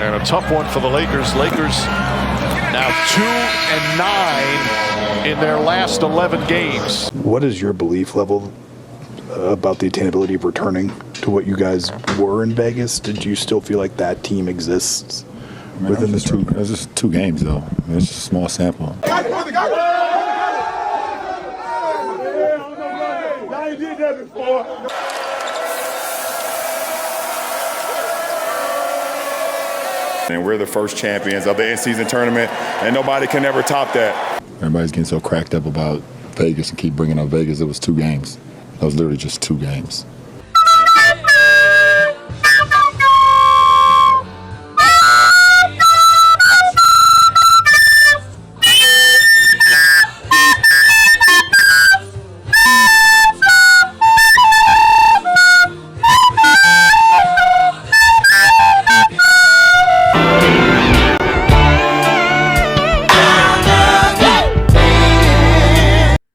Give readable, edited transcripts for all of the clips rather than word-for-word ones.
And a tough one for the Lakers. Lakers now 2-9 in their last 11 games. What is your belief level about the attainability of returning to what you guys were in Vegas? Did you still feel like that team exists within the two? It was just 2 games, though. It was just a small sample. And we're the first champions of the in-season tournament, and nobody can ever top that. Everybody's getting so cracked up about Vegas and keep bringing up Vegas. It was 2 games. That was literally just 2 games.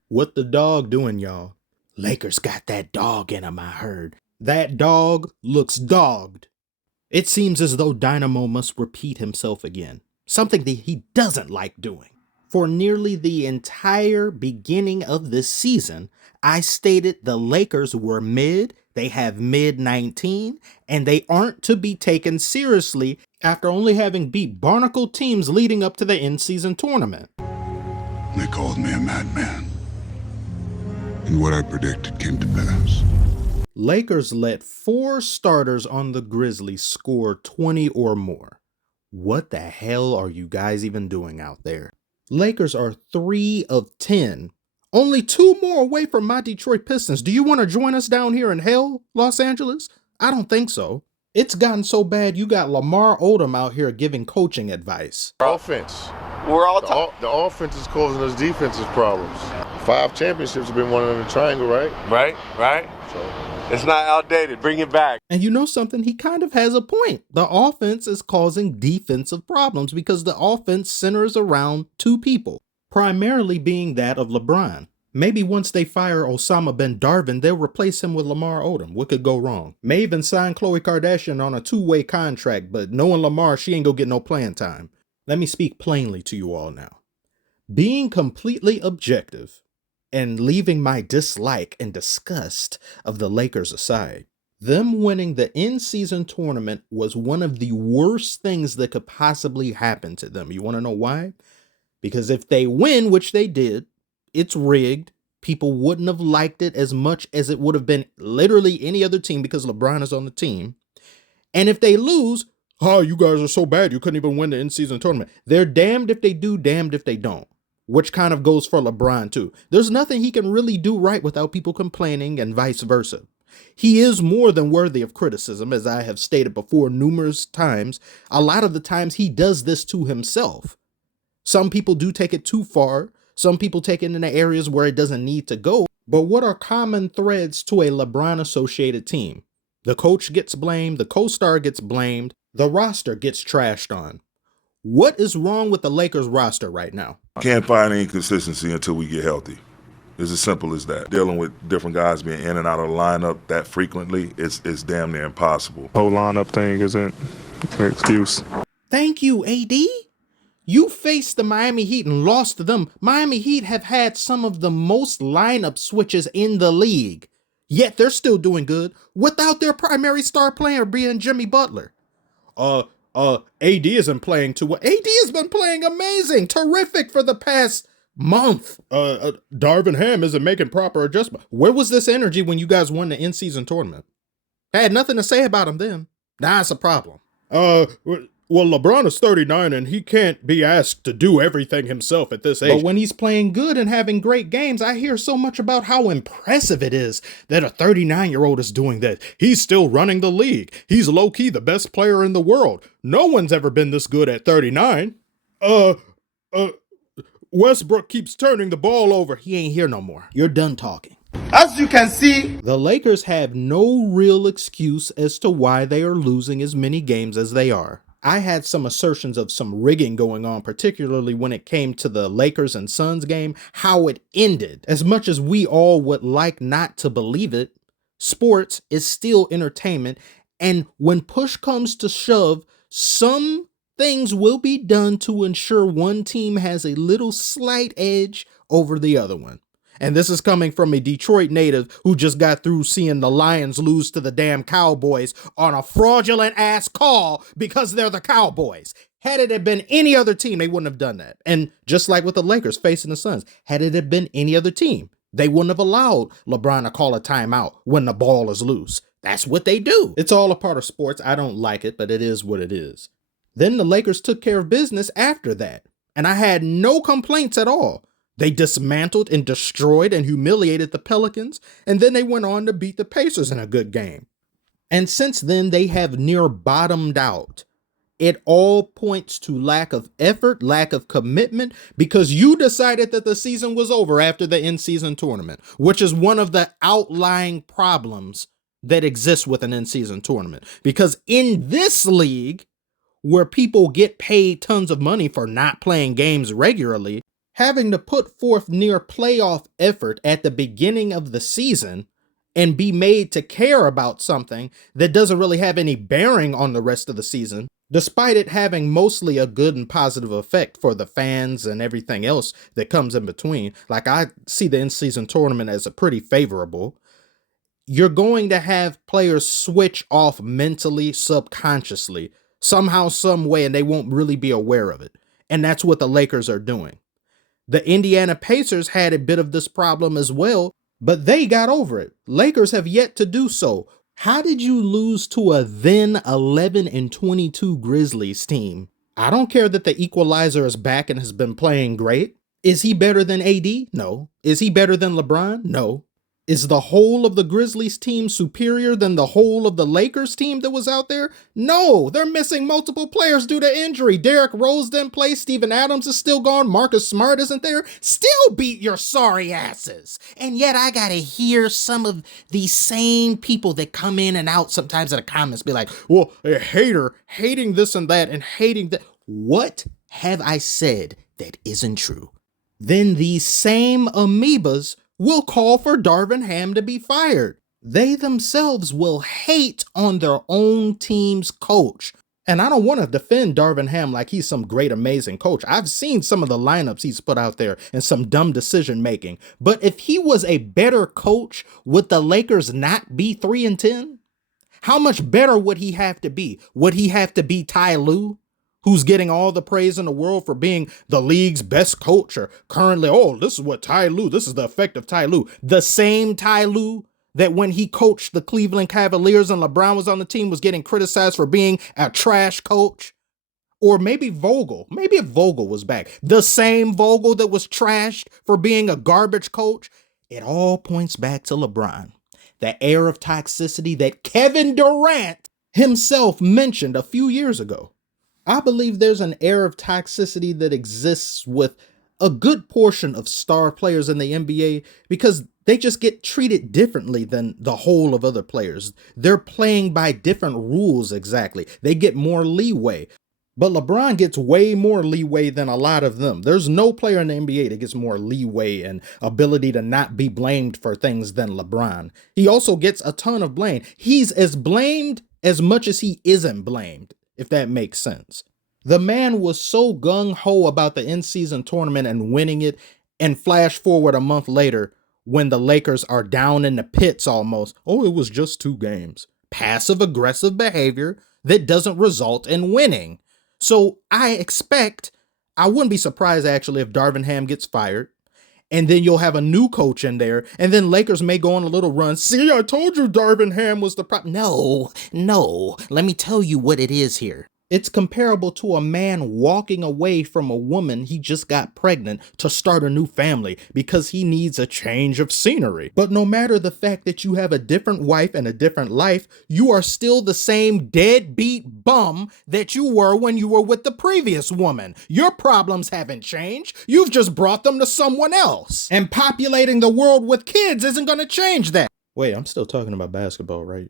What the dog doing, y'all? Lakers got that dog in him, I heard. That dog looks dogged. It seems as though Dynamo must repeat himself again, something that he doesn't like doing. For nearly the entire beginning of this season, I stated the Lakers were mid, they have mid-19, and they aren't to be taken seriously after only having beat barnacle teams leading up to the in-season tournament. They called me a madman. And what I predicted came to pass. Lakers let 4 starters on the Grizzlies score 20 or more. What the hell are you guys even doing out there? Lakers are 3 of 10. Only 2 more away from my Detroit Pistons. Do you want to join us down here in hell, Los Angeles? I don't think so. It's gotten so bad you got Lamar Odom out here giving coaching advice. Offense. We're all The offense is causing us defensive problems. 5 championships have been won in the triangle, right? Right. So It's not outdated. Bring it back. And you know something? He kind of has a point. The offense is causing defensive problems because the offense centers around 2 people, primarily being that of LeBron. Maybe once they fire Osama bin Darvin, they'll replace him with Lamar Odom. What could go wrong? May even sign Khloe Kardashian on a 2-way contract, but knowing Lamar, she ain't gonna get no playing time. Let me speak plainly to you all now. Being completely objective and leaving my dislike and disgust of the Lakers aside, them winning the in-season tournament was one of the worst things that could possibly happen to them. You want to know why? Because if they win, which they did, it's rigged. People wouldn't have liked it as much as it would have been literally any other team because LeBron is on the team. And if they lose, oh, you guys are so bad, you couldn't even win the in-season tournament. They're damned if they do, damned if they don't. Which kind of goes for LeBron too. There's nothing he can really do right without people complaining and vice versa. He is more than worthy of criticism, as I have stated before numerous times. A lot of the times he does this to himself. Some people do take it too far. Some people take it into areas where it doesn't need to go. But what are common threads to a LeBron-associated team? The coach gets blamed, the co-star gets blamed, the roster gets trashed on. What is wrong with the Lakers roster right now? Can't find any consistency until we get healthy. It's as simple as that. Dealing with different guys being in and out of the lineup that frequently is damn near impossible. Whole lineup thing isn't an excuse. Thank you, AD. You faced the Miami Heat and lost to them. Miami Heat have had some of the most lineup switches in the league, yet they're still doing good without their primary star player being Jimmy Butler. AD isn't playing too well. AD has been playing amazing, terrific for the past month. Darvin Ham isn't making proper adjustment. Where was this energy when you guys won the in-season tournament? I had nothing to say about him then. Now it's a problem. Well, LeBron is 39 and he can't be asked to do everything himself at this age. But when he's playing good and having great games, I hear so much about how impressive it is that a 39-year-old is doing that. He's still running the league. He's low-key the best player in the world. No one's ever been this good at 39. Westbrook keeps turning the ball over. He ain't here no more. You're done talking. As you can see, the Lakers have no real excuse as to why they are losing as many games as they are. I had some assertions of some rigging going on, particularly when it came to the Lakers and Suns game, how it ended. As much as we all would like not to believe it, sports is still entertainment. And when push comes to shove, some things will be done to ensure one team has a little slight edge over the other one. And this is coming from a Detroit native who just got through seeing the Lions lose to the damn Cowboys on a fraudulent ass call because they're the Cowboys. Had it have been any other team, they wouldn't have done that. And just like with the Lakers facing the Suns, had it have been any other team, they wouldn't have allowed LeBron to call a timeout when the ball is loose. That's what they do. It's all a part of sports. I don't like it, but it is what it is. Then the Lakers took care of business after that, and I had no complaints at all. They dismantled and destroyed and humiliated the Pelicans, and then they went on to beat the Pacers in a good game. And since then, they have near bottomed out. It all points to lack of effort, lack of commitment, because you decided that the season was over after the in-season tournament, which is one of the outlying problems that exists with an in-season tournament. Because in this league, where people get paid tons of money for not playing games regularly, having to put forth near playoff effort at the beginning of the season and be made to care about something that doesn't really have any bearing on the rest of the season, despite it having mostly a good and positive effect for the fans and everything else that comes in between. Like, I see the in-season tournament as a pretty favorable. You're going to have players switch off mentally, subconsciously, somehow, some way, and they won't really be aware of it. And that's what the Lakers are doing. The Indiana Pacers had a bit of this problem as well, but they got over it. Lakers have yet to do so. How did you lose to a then 11-22 Grizzlies team? I don't care that the equalizer is back and has been playing great. Is he better than AD? No. Is he better than LeBron? No. Is the whole of the Grizzlies team superior than the whole of the Lakers team that was out there? No, they're missing multiple players due to injury. Derrick Rose didn't play. Steven Adams is still gone. Marcus Smart isn't there. Still beat your sorry asses. And yet I gotta hear some of these same people that come in and out sometimes in the comments be like, well, a hater, hating this and that and hating that. What have I said that isn't true? Then these same amoebas will call for Darvin Ham to be fired. They themselves will hate on their own team's coach. And I don't want to defend Darvin Ham like he's some great, amazing coach. I've seen some of the lineups he's put out there and some dumb decision making. But if he was a better coach, would the Lakers not be 3-10? How much better would he have to be? Would he have to be Ty Lue, who's getting all the praise in the world for being the league's best coach, or currently, oh, this is what Ty Lue, this is the effect of Ty Lue. The same Ty Lue that when he coached the Cleveland Cavaliers and LeBron was on the team was getting criticized for being a trash coach. Or maybe Vogel, maybe if Vogel was back, the same Vogel that was trashed for being a garbage coach. It all points back to LeBron. The air of toxicity that Kevin Durant himself mentioned a few years ago. I believe there's an air of toxicity that exists with a good portion of star players in the NBA because they just get treated differently than the whole of other players. They're playing by different rules exactly. They get more leeway. But LeBron gets way more leeway than a lot of them. There's no player in the NBA that gets more leeway and ability to not be blamed for things than LeBron. He also gets a ton of blame. He's as blamed as much as he isn't blamed, if that makes sense. The man was so gung-ho about the in-season tournament and winning it, and flash forward a month later when the Lakers are down in the pits almost. Oh, it was just 2 games. Passive-aggressive behavior that doesn't result in winning. So I wouldn't be surprised actually if Darvin Ham gets fired, and then you'll have a new coach in there, and then Lakers may go on a little run. See, I told you Darvin Ham was the problem. No, let me tell you what it is here. It's comparable to a man walking away from a woman he just got pregnant to start a new family because he needs a change of scenery. But no matter the fact that you have a different wife and a different life, you are still the same deadbeat bum that you were when you were with the previous woman. Your problems haven't changed. You've just brought them to someone else. And populating the world with kids isn't going to change that. Wait, I'm still talking about basketball, right?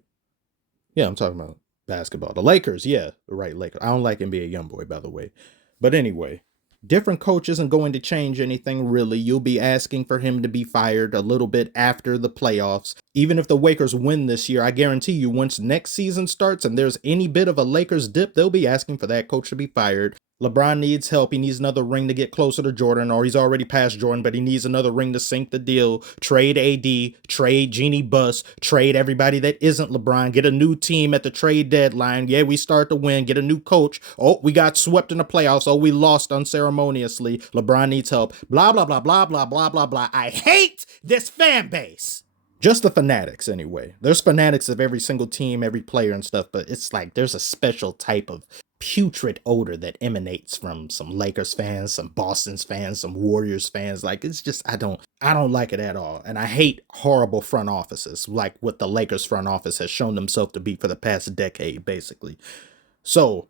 Yeah, I'm talking about basketball. The Lakers, yeah, the right Lakers. I don't like NBA Youngboy, by the way. But anyway, Different coach isn't going to change anything really. You'll be asking for him to be fired a little bit after the playoffs. Even if the Lakers win this year, I guarantee you once next season starts and there's any bit of a Lakers dip, they'll be asking for that coach to be fired. LeBron needs help. He needs another ring to get closer to Jordan, or he's already past Jordan, but he needs another ring to sink the deal. Trade AD, trade Jeannie Buss, trade everybody that isn't LeBron, get a new team at the trade deadline. Yeah, we start to win, get a new coach. Oh, we got swept in the playoffs. Oh, we lost unceremoniously. LeBron needs help. Blah, blah, blah, blah, blah, blah, blah, blah. I hate this fan base. Just the fanatics, anyway. There's fanatics of every single team, every player and stuff, but it's like there's a special type of putrid odor that emanates from some Lakers fans, some Boston fans, some Warriors fans. Like, it's just, I don't like it at all. And I hate horrible front offices, like what the Lakers front office has shown themselves to be for the past decade, basically. So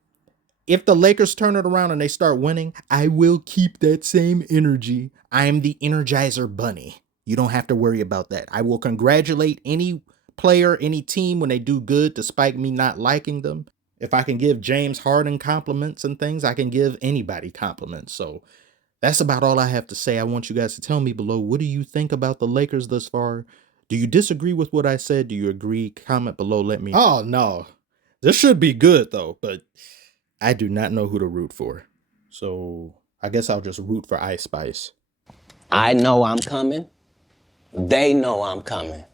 if the Lakers turn it around and they start winning, I will keep that same energy. I am the Energizer Bunny. You don't have to worry about that. I will congratulate any player, any team when they do good, despite me not liking them. If I can give James Harden compliments and things, I can give anybody compliments. So that's about all I have to say. I want you guys to tell me below, what do you think about the Lakers thus far? Do you disagree with what I said? Do you agree? Comment below. Let me. Oh, no. This should be good, though, but I do not know who to root for. So I guess I'll just root for Ice Spice. I know I'm coming. They know I'm coming.